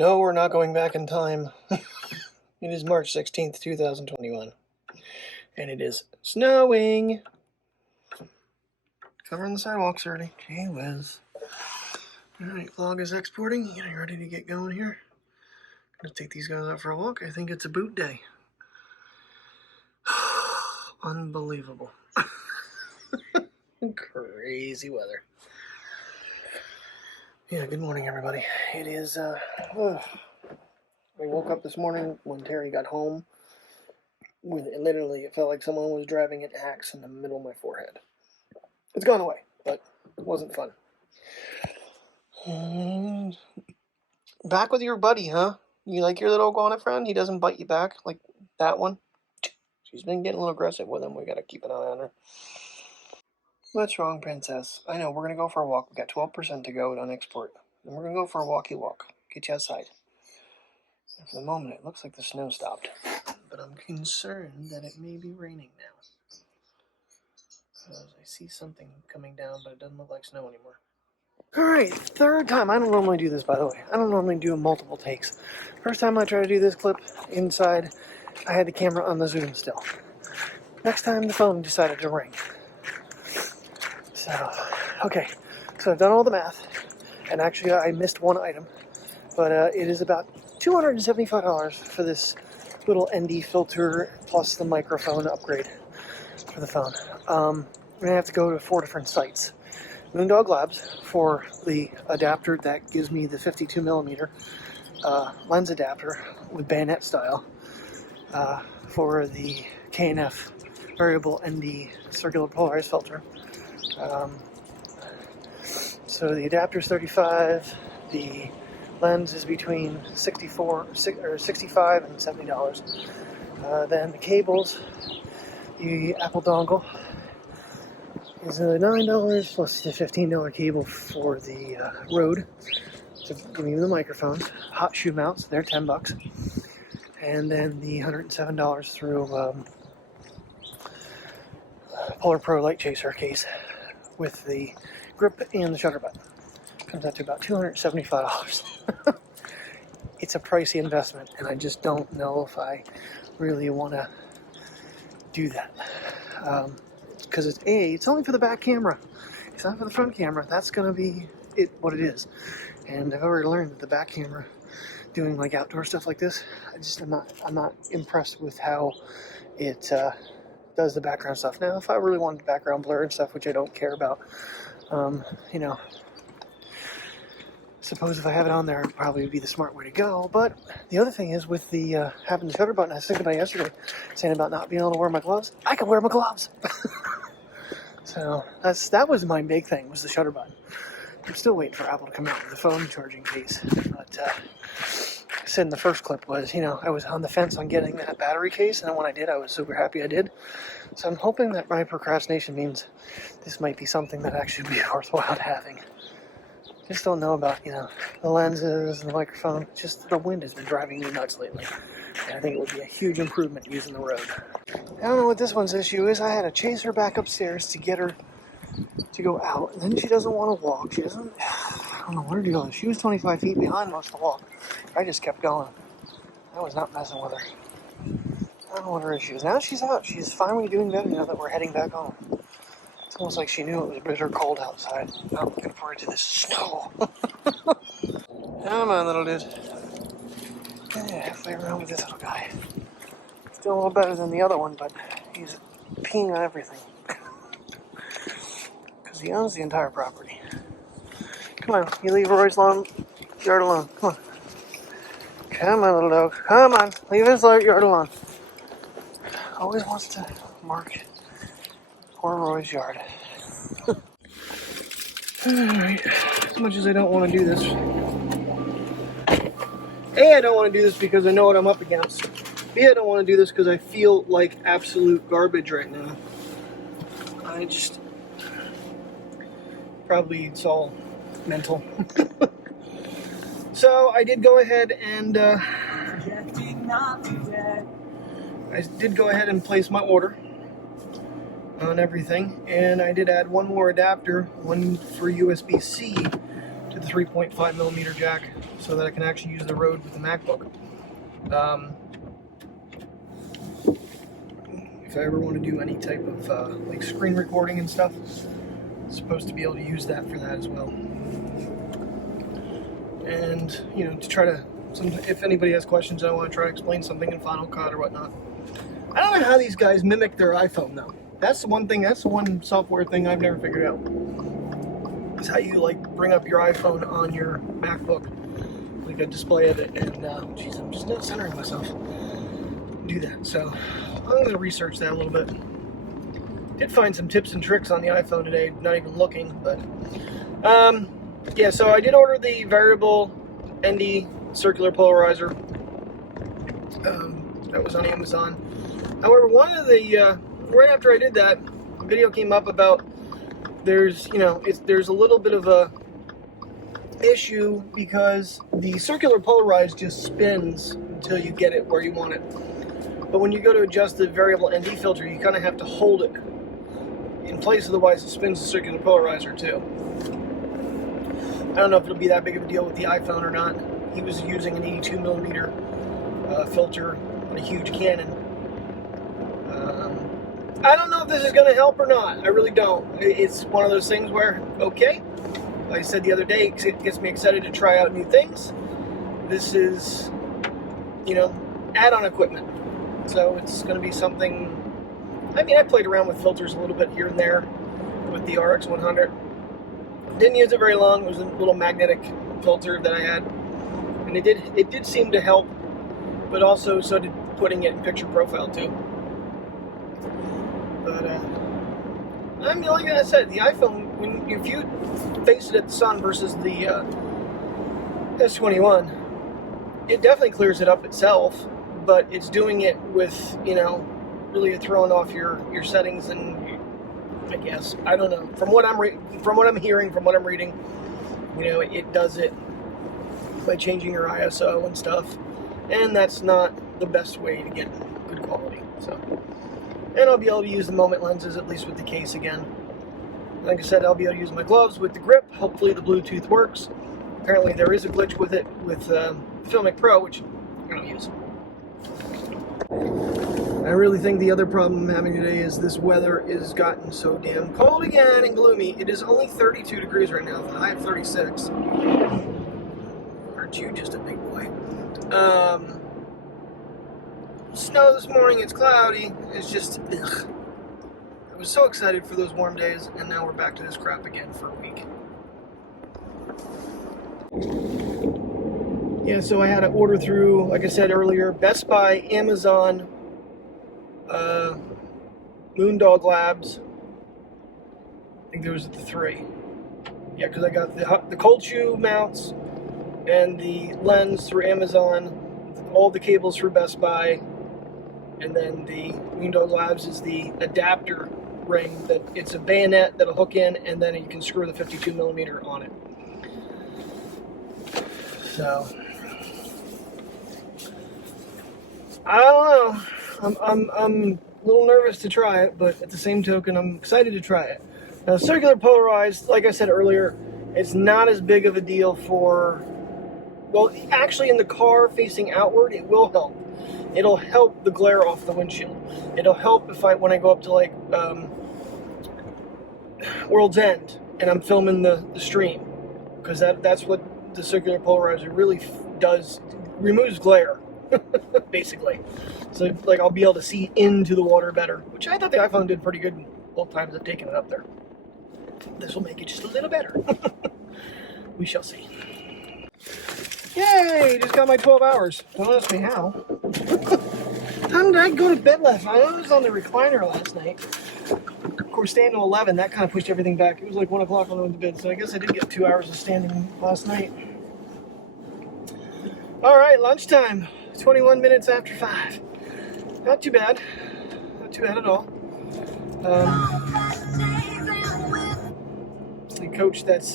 No, we're not going back in time. It is March 16th, 2021. And it is snowing. Covering the sidewalks already. Gee whiz. Alright, vlog is exporting. Getting ready to get going here. Gonna take these guys out for a walk. I think it's a boot day. Unbelievable. Crazy weather. Yeah, good morning, everybody. It is, I woke up this morning when Terry got home with literally, it felt like someone was driving an axe in the middle of my forehead. It's gone away, but it wasn't fun. And back with your buddy, huh? You like your little iguana friend? He doesn't bite you back like that one? She's been getting a little aggressive with him. We gotta keep an eye on her. What's wrong, princess? I know, we're gonna go for a walk. We got 12% to go on export. And we're gonna go for a walkie walk. Get you outside. And for the moment, it looks like the snow stopped. But I'm concerned that it may be raining now. Because I see something coming down, but it doesn't look like snow anymore. Alright, third time. I don't normally do this, by the way. I don't normally do multiple takes. First time I tried to do this clip inside, I had the camera on the zoom still. Next time, the phone decided to ring. So, okay. So I've done all the math. And actually, I missed one item. But it is about $275 for this little ND filter plus the microphone upgrade for the phone. I'm going to have to go to 4 different sites. Moondog Labs for the adapter that gives me the 52mm lens adapter with bayonet style for the KNF variable ND circular polarized filter. So the adapter is $35, the lens is between $65 and $70. Then the cables, the Apple dongle is $9 plus the $15 cable for the Rode to give me the microphone. Hot shoe mounts, they're $10. And then the $107 through Polar Pro Light Chaser case with the grip and the shutter button. Comes out to about $275. It's a pricey investment, and I just don't know if I really want to do that. Because it's only for the back camera. It's not for the front camera. That's going to be what it is. And I've already learned that the back camera, doing like outdoor stuff like this, I'm not impressed with how it does the background stuff. Now, if I really wanted background blur and stuff, which I don't care about, suppose if I have it on there, it probably would be the smart way to go. But the other thing is with the having the shutter button, I was thinking about yesterday, saying about not being able to wear my gloves. I can wear my gloves. So that was my big thing, was the shutter button. I'm still waiting for Apple to come out with the phone charging case. But I said in the first clip was, I was on the fence on getting that battery case, and then when I did, I was super happy I did. So I'm hoping that my procrastination means this might be something that actually would be worthwhile having. Just don't know about, the lenses and the microphone. Just the wind has been driving me nuts lately. And I think it would be a huge improvement using the Rode. I don't know what this one's issue is. I had to chase her back upstairs to get her to go out. And then she doesn't want to walk. I don't know where to go. She was 25 feet behind most of the walk. I just kept going. I was not messing with her. I don't know what her issue is. Now she's out. She's finally doing better now that we're heading back home. It's almost like she knew it was bitter cold outside. I'm looking forward to this snow. Come on, little dude. Yeah, play around with this little guy. Still a little better than the other one, but he's peeing on everything. Because he owns the entire property. Come on, you leave Roy's yard alone. Come on. Come on, little dog. Come on, leave his yard alone. Always wants to mark poor Roy's yard. Alright, as much as I don't want to do this. A, I don't want to do this because I know what I'm up against. B, I don't want to do this because I feel like absolute garbage right now. Probably it's all mental. So I did go ahead and place my order on everything, and I did add one more adapter, one for USB-C to the 3.5mm jack. so that I can actually use the road with the MacBook. If I ever want to do any type of like screen recording and stuff, I'm supposed to be able to use that for that as well. And you know, to try to, if anybody has questions, I want to try to explain something in Final Cut or whatnot. I don't know how these guys mimic their iPhone though. That's the one thing. That's the one software thing I've never figured out. Is how you like bring up your iPhone on your MacBook, like a display of it. And geez, I'm just not centering myself. Do that. So I'm going to research that a little bit. Did find some tips and tricks on the iPhone today. Not even looking, but yeah. So I did order the variable ND circular polarizer. That was on Amazon. However, one of the right after I did that, a video came up about there's a little bit of a issue because the circular polarizer just spins until you get it where you want it. But when you go to adjust the variable ND filter, you kind of have to hold it in place, otherwise it spins the circular polarizer too. I don't know if it'll be that big of a deal with the iPhone or not. He was using an 82mm filter on a huge Canon. I don't know if this is going to help or not. I really don't. It's one of those things where, okay, like I said the other day, it gets me excited to try out new things. This is, you know, add-on equipment. So it's going to be something. I mean, I played around with filters a little bit here and there with the RX100. Didn't use it very long. It was a little magnetic filter that I had, and it did seem to help, but also so did putting it in picture profile too. But I mean, like I said, the iPhone, if you face it at the sun versus the S21, it definitely clears it up itself. But it's doing it with, you know, really throwing off your settings, and I guess, I don't know. From what I'm hearing, from what I'm reading, you know, it does it by changing your ISO and stuff, and that's not the best way to get good quality. So, and I'll be able to use the moment lenses, at least with the case again. Like I said, I'll be able to use my gloves with the grip. Hopefully the Bluetooth works. Apparently there is a glitch with it with Filmic Pro, which I don't use. I really think the other problem I'm having today is this weather is gotten so damn cold again and gloomy. It is only 32 degrees right now. The high of 36. Aren't you just a big boy? Snow this morning. It's cloudy. It's just, ugh. I was so excited for those warm days, and now we're back to this crap again for a week. Yeah, so I had to order through, like I said earlier, Best Buy, Amazon, Moondog Labs. I think those are the three. Yeah, because I got the cold shoe mounts and the lens through Amazon, all the cables through Best Buy, and then the Moondog Labs is the adapter ring that it's a bayonet that'll hook in, and then you can screw the 52mm on it. So I don't know. I'm a little nervous to try it, but at the same token, I'm excited to try it. Now, circular polarized, like I said earlier, it's not as big of a deal for, well, actually in the car facing outward, it will help. It'll help the glare off the windshield. It'll help when I go up to like World's End and I'm filming the stream, because that's what the circular polarizer really does, removes glare. Basically. So like I'll be able to see into the water better, which I thought the iPhone did pretty good both times I've taken it up there. This will make it just a little better. We shall see. Yay! Just got my 12 hours. Don't ask me how. How did I go to bed last night? I was on the recliner last night. Of course, staying till 11, that kind of pushed everything back. It was like 1 o'clock when I went to bed, so I guess I did get 2 hours of standing last night. All right, lunchtime. 21 minutes after 5. Not too bad. Not too bad at all. The coach that's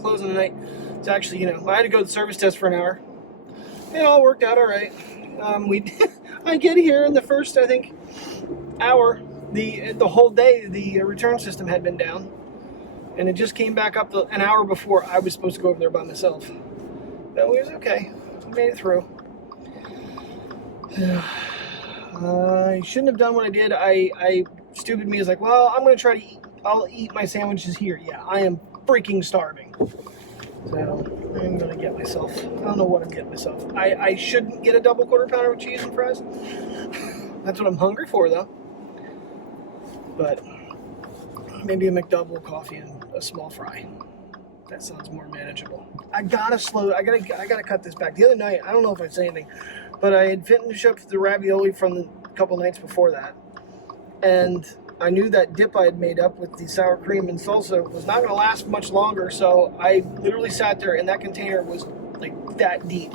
closing tonight, it's actually, I had to go to the service test for an hour. It all worked out all right. I get here in the first, I think, hour. The whole day, the return system had been down. And it just came back up an hour before I was supposed to go over there by myself. But it was okay. I made it through. I shouldn't have done what I did. Stupid me is like, well, I'm going to try to eat. I'll eat my sandwiches here. Yeah, I am freaking starving. So I'm going to get myself, I don't know what I'm getting myself. I shouldn't get a double quarter pounder with cheese and fries. That's what I'm hungry for, though. But maybe a McDouble coffee and a small fry. That sounds more manageable. I gotta cut this back. The other night, I don't know if I say anything, but I had finished up the ravioli from a couple nights before that, and I knew that dip I had made up with the sour cream and salsa was not going to last much longer, so I literally sat there, and that container was like that deep,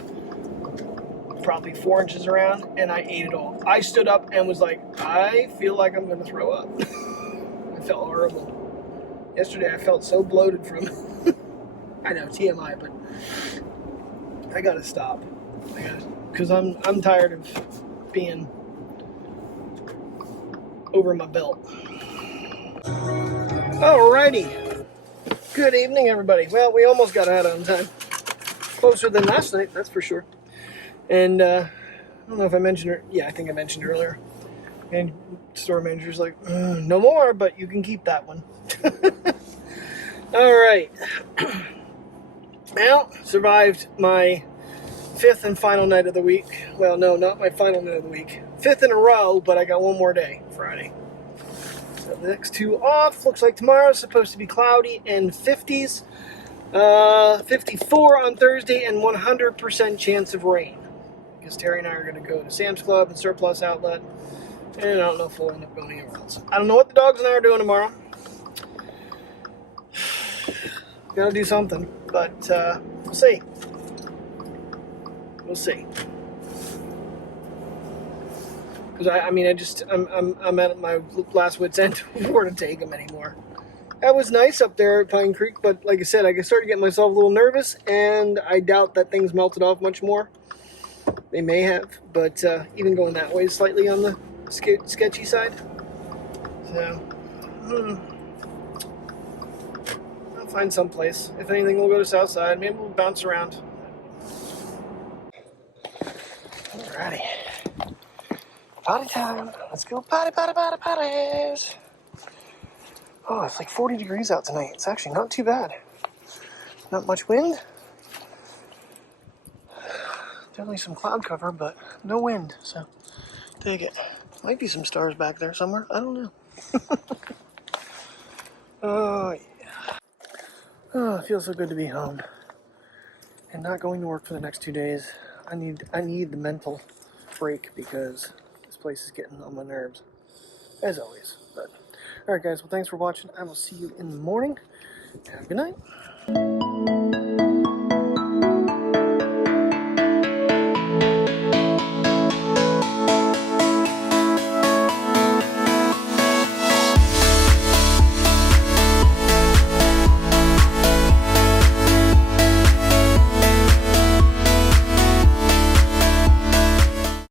probably 4 inches around, and I ate it all. I stood up and was like, I feel like I'm going to throw up. I felt horrible. Yesterday I felt so bloated from I know, TMI, but I got to stop. Because I'm tired of being over my belt. Alrighty. Good evening, everybody. Well, we almost got out on time. Closer than last night, that's for sure. And I don't know if I mentioned it. Yeah, I think I mentioned earlier. And store manager's like, no more, but you can keep that one. Alright. Well, survived my 5th and final night of the week. Well, no, not my final night of the week. 5th in a row, but I got one more day, Friday. So the next 2 off. Looks like tomorrow's supposed to be cloudy and 50s. 54 on Thursday and 100% chance of rain. Because Terry and I are going to go to Sam's Club and Surplus Outlet. And I don't know if we'll end up going anywhere else. I don't know what the dogs and I are doing tomorrow. Gotta do something, but we'll see. We'll see. Because I'm at my last wit's end where to take them anymore. That was nice up there at Pine Creek, but like I said, I started getting myself a little nervous, and I doubt that things melted off much more. They may have, but even going that way is slightly on the sketchy side. So, I'll find some place. If anything, we'll go to Southside. Maybe we'll bounce around. Alrighty. Potty time. Let's go potty, potty, potty, potties. Oh, it's like 40 degrees out tonight. It's actually not too bad. Not much wind. Definitely some cloud cover, but no wind, so take it. Might be some stars back there somewhere. I don't know. Oh, yeah. Oh, it feels so good to be home. And not going to work for the next 2 days. I need the mental break because this place is getting on my nerves. As always. But alright guys, well thanks for watching. I will see you in the morning. Have a good night.